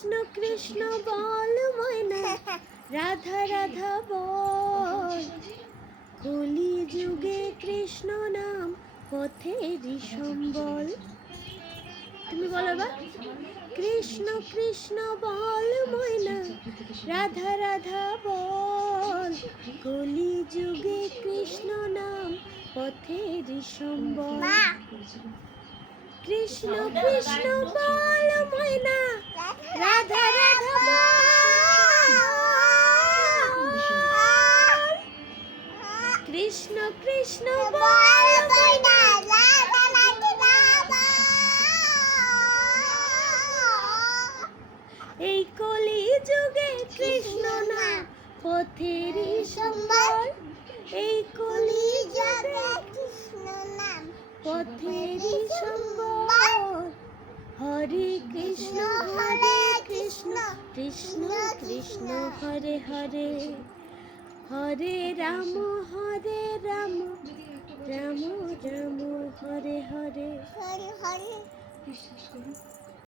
কৃষ্ণ কৃষ্ণ বল ময়না, রাধা রাধা বল। কলি যুগে কৃষ্ণ নাম পথেরই সম্বল। তুমি বলো বা। কৃষ্ণ কৃষ্ণ বল ময়না, রাধা রাধা বল। কলি যুগে কৃষ্ণ নাম পথেরই সম্বল। কৃষ্ণ কৃষ্ণ বল ময়না, রাধা রাধা বল। কৃষ্ণ কৃষ্ণ বল ময়না, রাধা রাধা বল। এই কলি যুগে কৃষ্ণ নাম পথেরই সম্বল। এই কলি যুগে কৃষ্ণ নাম পথেরই সম্বল। হরে কৃষ্ণ কৃষ্ণ কৃষ্ণ হরে হরে, হরে রাম রাম রাম হরে হরে।